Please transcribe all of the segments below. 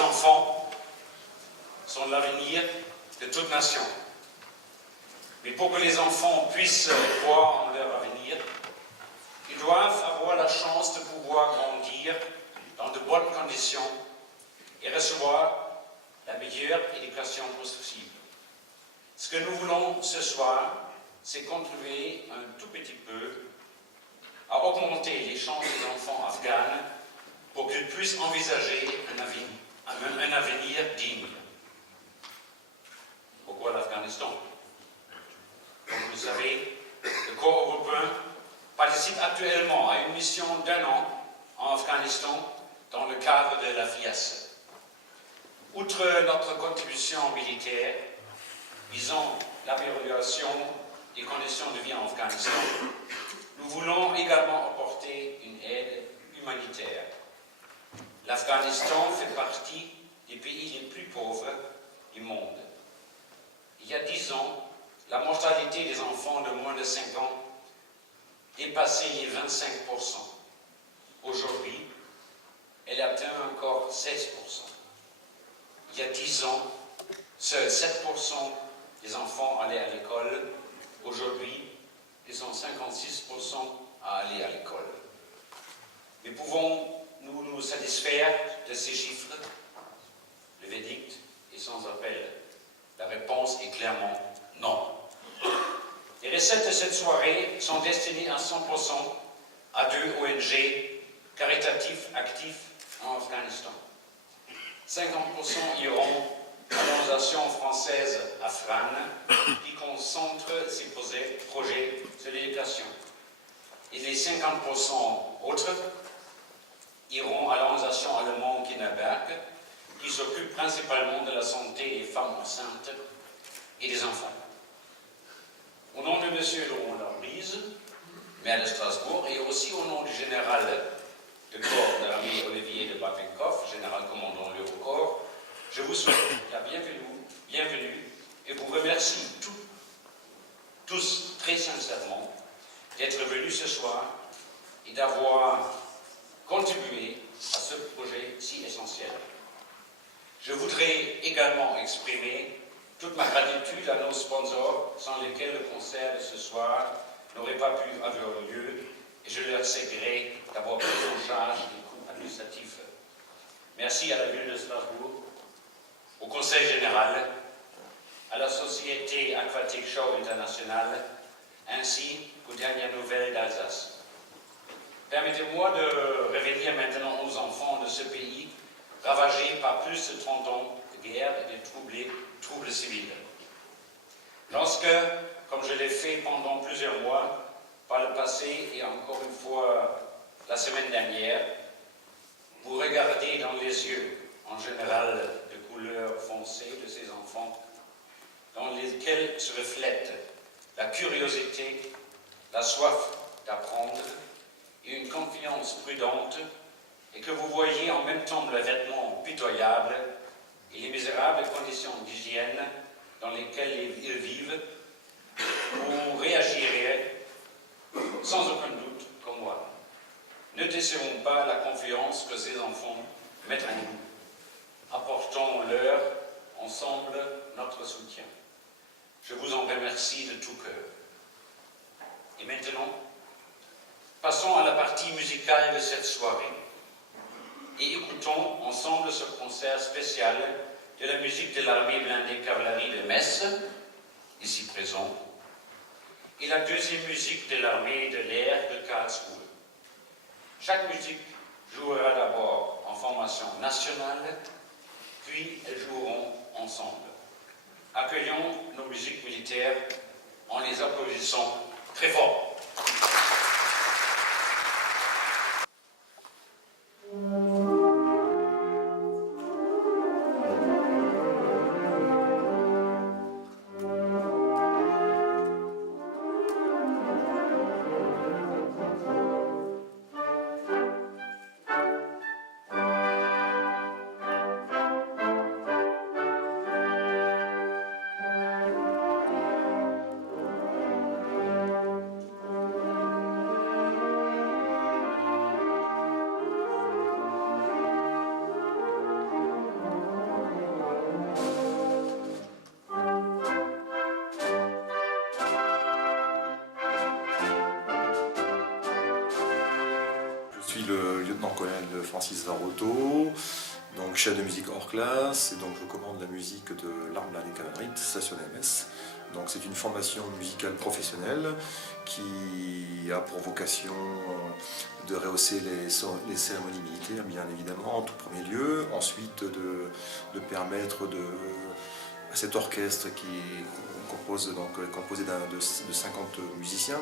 enfants sont l'avenir de toute nation. Mais pour que les enfants puissent croire en leur avenir, ils doivent avoir la chance de pouvoir grandir dans de bonnes conditions et recevoir la meilleure éducation possible. Ce que nous voulons ce soir, c'est contribuer un tout petit peu à augmenter les chances des enfants afghans pour qu'ils puissent envisager un avenir digne. Pourquoi l'Afghanistan? Comme vous le savez, le corps européen participe actuellement à une mission d'1 an en Afghanistan dans le cadre de la FIAS. Outre notre contribution militaire visant l'amélioration des conditions de vie en Afghanistan, nous voulons également apporter une aide humanitaire. L'Afghanistan fait partie des pays les plus pauvres du monde. Il y a 10 ans, la mortalité des enfants de moins de 5 ans dépassait les 25%. Aujourd'hui, elle atteint encore 16%. Il y a 10 ans, seuls 7% des enfants allaient à l'école. Aujourd'hui, ils sont 56% à aller à l'école. Mais pouvons-nous nous satisfaire de ces chiffres? Le verdict est sans appel. La réponse est clairement non. Les recettes de cette soirée sont destinées à 100% à 2 ONG caritatifs actifs en Afghanistan. 50% iront à l'organisation française Afran, qui concentre ses projets sur l'éducation. Et les 50% autres iront à l'organisation allemande Kinderberg, qui s'occupe principalement de la santé des femmes enceintes et des enfants. Au nom de M. Laurent Larbrise, maire de Strasbourg, et aussi au nom du général de corps de l'armée Olivier de Batenkov, général commandant l'Eurocorps, je vous souhaite la bienvenue et vous remercie tous très sincèrement d'être venus ce soir et d'avoir contribué à ce projet si essentiel. Je voudrais également exprimer toute ma gratitude à nos sponsors sans lesquels le concert de ce soir n'aurait pas pu avoir lieu et je leur sais gré d'avoir pris en charge les coûts administratifs. Merci à la ville de Strasbourg, au Conseil général, à la Société Aquatic Show International, ainsi qu'aux dernières nouvelles d'Alsace. Permettez-moi de revenir maintenant aux enfants de ce pays ravagé par plus de 30 ans de guerre et de troubles civils. Lorsque, comme je l'ai fait pendant plusieurs mois, par le passé et encore une fois la semaine dernière, vous regardez dans les yeux, en général de couleur foncée de ces enfants, dans lesquels se reflète la curiosité, la soif d'apprendre et une confiance prudente, et que vous voyez en même temps le vêtement pitoyable et les misérables conditions d'hygiène dans lesquelles ils vivent, vous réagirez sans aucun doute comme moi. Ne décevons pas la confiance que ces enfants mettent en nous. Apportons-leur ensemble notre soutien. Je vous en remercie de tout cœur. Et maintenant, passons à la partie musicale de cette soirée et écoutons ensemble ce concert spécial de la musique de l'armée blindée cavalerie de Metz, ici présent, et la deuxième musique de l'armée de l'air de Karlsruhe. Chaque musique jouera d'abord en formation nationale, puis elles joueront ensemble. Accueillons nos musiques militaires en les applaudissant très fort. suis le lieutenant-colonel Francis Varotto, donc chef de musique hors classe, et donc je commande la musique de l'arme blindée cavalerie de station MS. Donc c'est une formation musicale professionnelle qui a pour vocation de rehausser les cérémonies militaires, bien évidemment, en tout premier lieu. Ensuite, de permettre à cet orchestre qui est composé de 50 musiciens,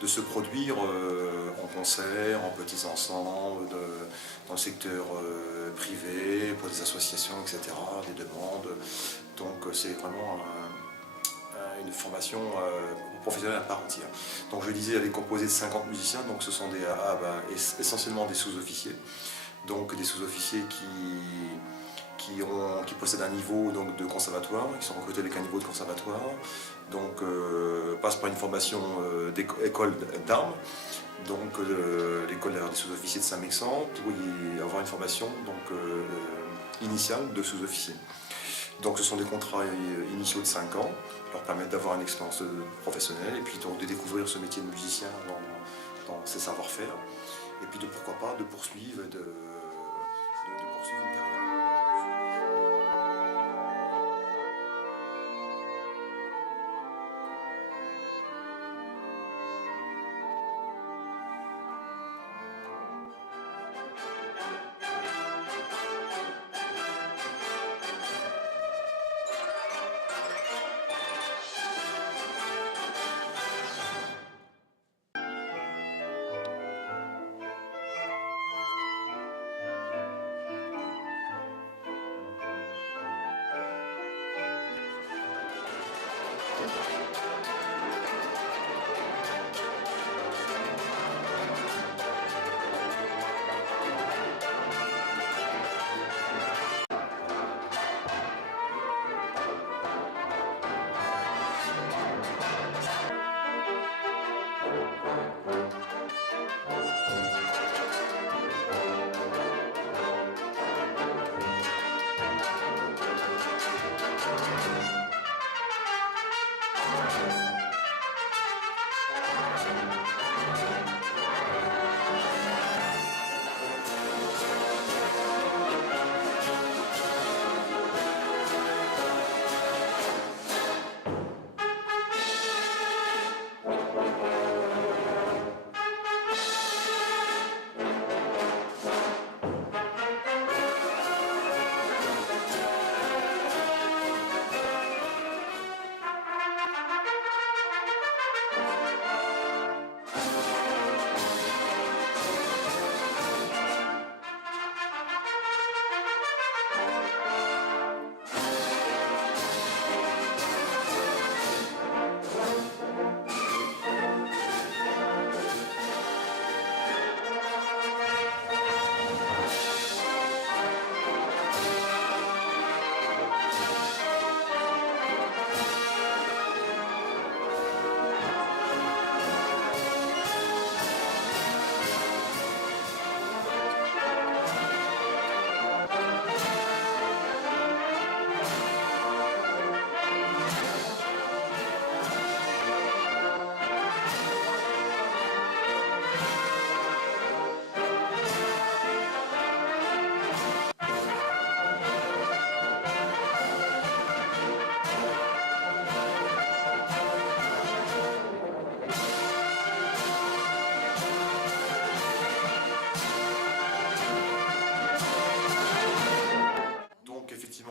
de se produire en concert, en petits ensembles, dans le secteur privé, pour des associations, etc., des demandes. Donc c'est vraiment une formation professionnelle à part entière. Donc je disais, elle est composée de 50 musiciens, donc ce sont essentiellement des sous-officiers. Donc des sous-officiers qui possèdent un niveau donc, de conservatoire, qui sont recrutés avec un niveau de conservatoire, donc passent par une formation d'école d'armes, donc l'école des sous-officiers de Saint-Mexant, pour y avoir une formation donc, initiale de sous-officiers. Donc ce sont des contrats initiaux de 5 ans, qui leur permettent d'avoir une expérience professionnelle et puis donc, de découvrir ce métier de musicien dans ses savoir-faire, et puis pourquoi pas de poursuivre une carrière.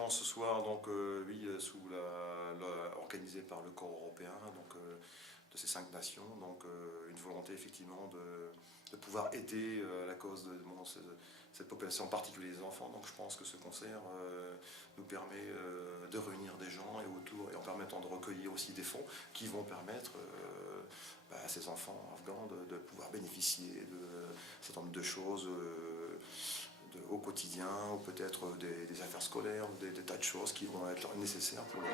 Ce soir, donc, oui, organisé par le corps européen donc, de ces 5 nations, donc une volonté effectivement de pouvoir aider la cause de cette population, en particulier les enfants. Donc je pense que ce concert nous permet de réunir des gens et en permettant de recueillir aussi des fonds qui vont permettre à ces enfants afghans de pouvoir bénéficier de un certain nombre de choses au quotidien, ou peut-être des affaires scolaires, ou des tas de choses qui vont être nécessaires pour le...